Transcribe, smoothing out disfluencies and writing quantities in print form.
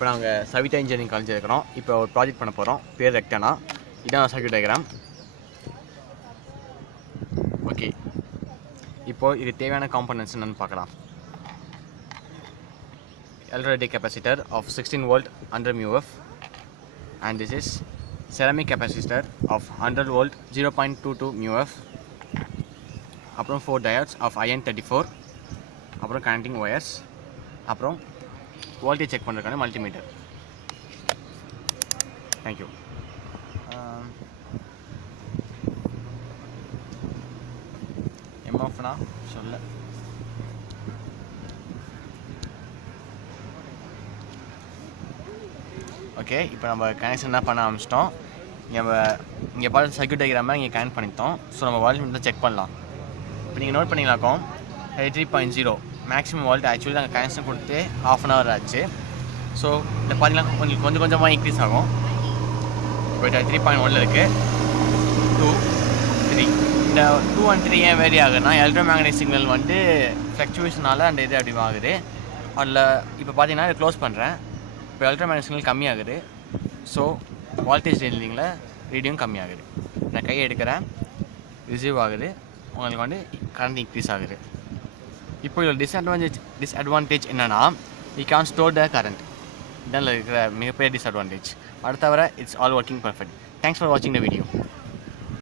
இப்போ நாங்கள் Savitha engineering college இருக்கிறோம். இப்போ ஒரு ப்ராஜெக்ட் பண்ண போகிறோம். பேர் ரெக்டானா. இதான் சர்க்யூட் டயக்ராம். ஓகே, இப்போது இது தேவையான காம்பனன்ட்ஸ் என்னென்னு பார்க்கலாம். Electrolytic capacitor of 16 volt 100 μF, and this is ceramic capacitor of 100 volt 0.22 μF. அப்புறம் 4 diodes of iron 34. அப்புறம் connecting wires. அப்புறம் வோல்டேஜ் செக் பண்ணுறதுக்கான மல்டிமீட்டர். தேங்க்யூ. எம்எஃப்னா சொல்ல ஓகே. இப்போ நம்ம கனெக்ஷன் தான் பண்ண ஆரம்பிச்சிட்டோம். இங்கே பார்த்து சர்க்யூட் டயக்ராமை இங்கே கனெக்ட் பண்ணிட்டோம். ஸோ நம்ம வால்யூம் செக் பண்ணலாம். இப்போ நீங்கள் நோட் பண்ணிங்களாக்கும் 3.0 மேக்ஸிமம் வோல்ட். ஆக்சுவலி நாங்கள் கனெக்ஷன் கொடுத்து ½ அன் ஹவர் ஆச்சு. ஸோ இந்த பார்த்தீங்கன்னா உங்களுக்கு கொஞ்சம் கொஞ்சமாக இன்க்ரீஸ் ஆகும். இப்போ 3.1 இருக்குது. 2, 3. இந்த 2 and 3 ஏன் வேரி ஆகுதுன்னா எலக்ட்ரோ மேக்னெட்டிக் சிக்னல் வந்து ஃப்ளக்சுவேஷனால் அந்த இது அப்படி ஆகுது. அதில் இப்போ பார்த்தீங்கன்னா இதை க்ளோஸ் பண்ணுறேன். இப்போ எலக்ட்ரோ மேக்னெட்டிக் சிக்னல் கம்மியாகுது. ஸோ வால்டேஜ் ரீடிங்கில் ரீடியும் கம்மியாகுது. நான் கையை எடுக்கிறேன், ரிசீவ் ஆகுது. உங்களுக்கு வந்து கரண்ட் இன்க்ரீஸ் ஆகுது. இப்போ இதில் டிஸ்அட்வான்டேஜ் என்னென்னா you can store the current. இதில் இருக்கிற மிகப்பெரிய டிஸ்அட்வான்டேஜ். அடுத்த தவிர it's all working perfect. Thanks for வாட்சிங் த வீடியோ.